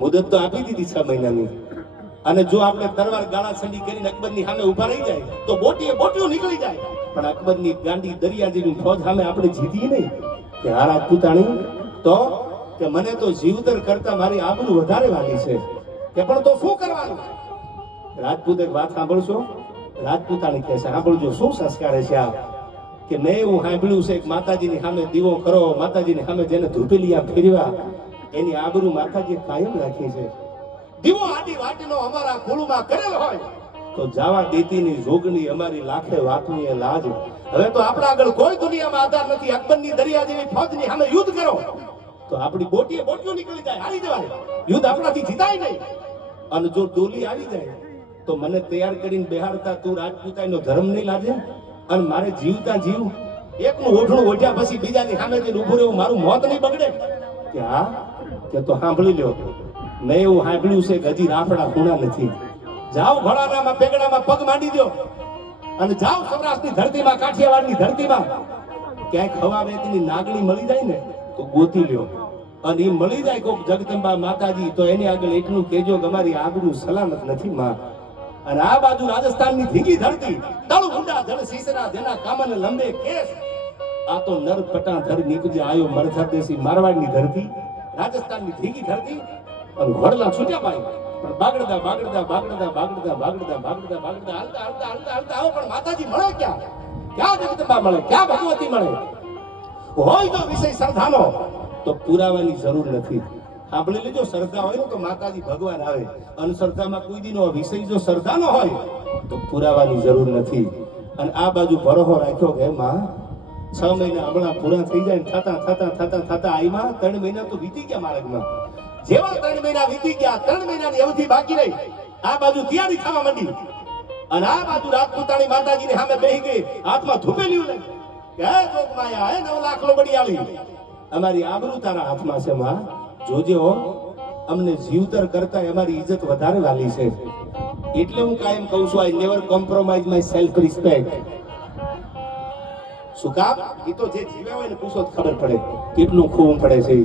મુદત તો આપી દીધી 6 મહિનાની, અને જો આપણે તરવાર ગાળા છંડી કરીને અકબરની સામે ઉભા રહી જાય તો બોટીઓ નીકળી જાય, પણ અકબરની ગાંડી દરિયા જેવી ફોજ સામે આપણે જીતીએ નહીં કે આ રાજપૂતાણી તો કે મને તો જીવતર કરતા મારી આબરૂ વધારે વાલી છે કે પણ તો શું કરવાનું? રાજપૂત એક વાત સાંભળશો? રાજપૂતાણી કહે છે સાંભળજો શું સંસ્કાર છે આ કે મેં એવું સાંભળ્યું છે કે માતાજીની સામે દીવો કરો, માતાજીની સામે જેને ધૂપેલિયા ફેરવા એની આબરૂ માતાજી કાયમ રાખી છે. દીવો આડી વાટનો અમારા કુળમાં કરેલ હોય તો જાવા દેતીની જોગની અમારી લાખે વાતની એ લાજ. હવે તો આપણા આગળ કોઈ દુનિયામાં આધાર નથી. અકબરની દરિયા જેવી ફોજની સામે યુદ્ધ કરો તો આપણી બોટીઓ નીકળી જાય, હારી જવાય, યુદ્ધ આપણાથી જીતાય નહીં. અને જો ડોલી આવી જાય તો મને તૈયાર કરીને બેહાડતા તું રાજપૂતાઈનો ધર્મ નહીં લાજે? અને મારે જીવતા જીવ એકનું ઓઢણું ઓઢ્યા પછી બીજાની સામે જઈને ઊભું રહેવું, મારું મોત નહીં બગડે? કે હા કે તો સાંભળી લ્યો, મેં એવું સાંભળ્યું છે કે હજી રાફડા ખૂણા નથી. જાઓ ઘોડાનામાં પેગડામાં પગ માંડી દો અને જાઓ સૌરાષ્ટ્રની ધરતીમાં, કાઠિયાવાડની ધરતીમાં ક્યાંક હવા વેતની નાગણી મળી જાય ને તો ગોતી લ્યો, અને એ મળી જાય કોક જગદંબા માતાજી તો એની આગળ એટલું કહેજો કે અમારી આબરૂ સલામત નથી માં. અને આ બાજુ રાજસ્થાનની ધીગી ધરતી, તળ ઊંડા જળ સીસરા જેના કામને લંબે કેસ, આ તો નર પટા ધર નીકળે આયો મરધર દેશી મારવાડની ધરતી, રાજસ્થાનની ધીગી ધરતી. અને ઘોડલા છૂટ્યા પાય પણ બાગડતા હાલતા આવો, પણ માતાજી મળે ક્યાં જગદંબા મળે, ક્યાં ભગવતી મળે? હોય તો વિષય શ્રદ્ધાનો તો પુરાવાની જરૂર નથી. સાંભળી લેજો, શ્રદ્ધા હોય ને તો માતાજી ભગવાન આવે, અને શ્રદ્ધામાં કોઈ દીનો વિષય જો શ્રદ્ધાનો હોય તો પુરાવાની જરૂર નથી. અને આ બાજુ ભરોસો રાખ્યો કે માં 6 મહિના હમણાં પૂરા થઈ જાય, થતા આઈમાં 3 મહિના તો વીતી ગયા માર્ગમાં. જેવા 3 મહિના વીતી ગયા, 3 મહિનાની અવધિ બાકી રહી, આ બાજુ તૈયારી થવા માંડી, અને આ બાજુ રાજપૂતાણી માતાજીની સામે બેહી ગઈ, હાથમાં ધૂપેલિયું લઈ કે હે જોગ માયા, હે 9 લાખ લોબડિયાળી, અમારી આબરૂ તારા હાથમાં છે માં, જોજે હો, અમને જીવતર કરતા અમારી ઇજ્જત વધારે વાલી છે. એટલે હું કાયમ કહું છું, I never compromise my self respect. શું કામ? એ તો જે જીવે હોય ને પૂછો ખબર પડે કેટલું ખૂન પડે છે.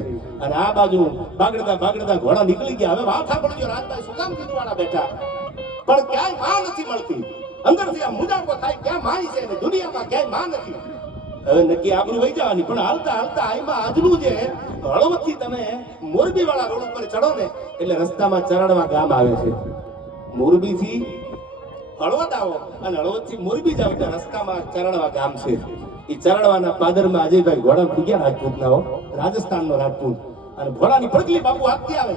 અને આ બાજુ બાગડતા ઘોડા નીકળી ગયા. હવે વાત સાંભળજો રાજભાઈ, શું કામ કીધું બેઠા, પણ ક્યાંય માં નથી મળતી. અંદરથી આ મુજાકો થાય ક્યાં માઈ છે ને દુનિયામાં ક્યાંય માં નથી. હવે નક્કી આબરૂ વહી જવાની, પણ હાલતા આઈમાં આજનું જે હળવદથી તમે મોરબી વાળા રોડ ઉપર ચડો ને એટલે રસ્તામાં ચરણવા ગામ આવે છે. મોરબી થી હળવદ આવો અને હળવદ થી મોરબી જાવ એટલે રસ્તામાં ચરણવા ગામ છે. એ ચરણવાના પાદરમાં અજયભાઈ ઘોડા પૂગ્યા રાજપૂતના, રાજસ્થાનનો રાજપૂત, અને ઘોડાની પડગલી બાપુ આપતી આવે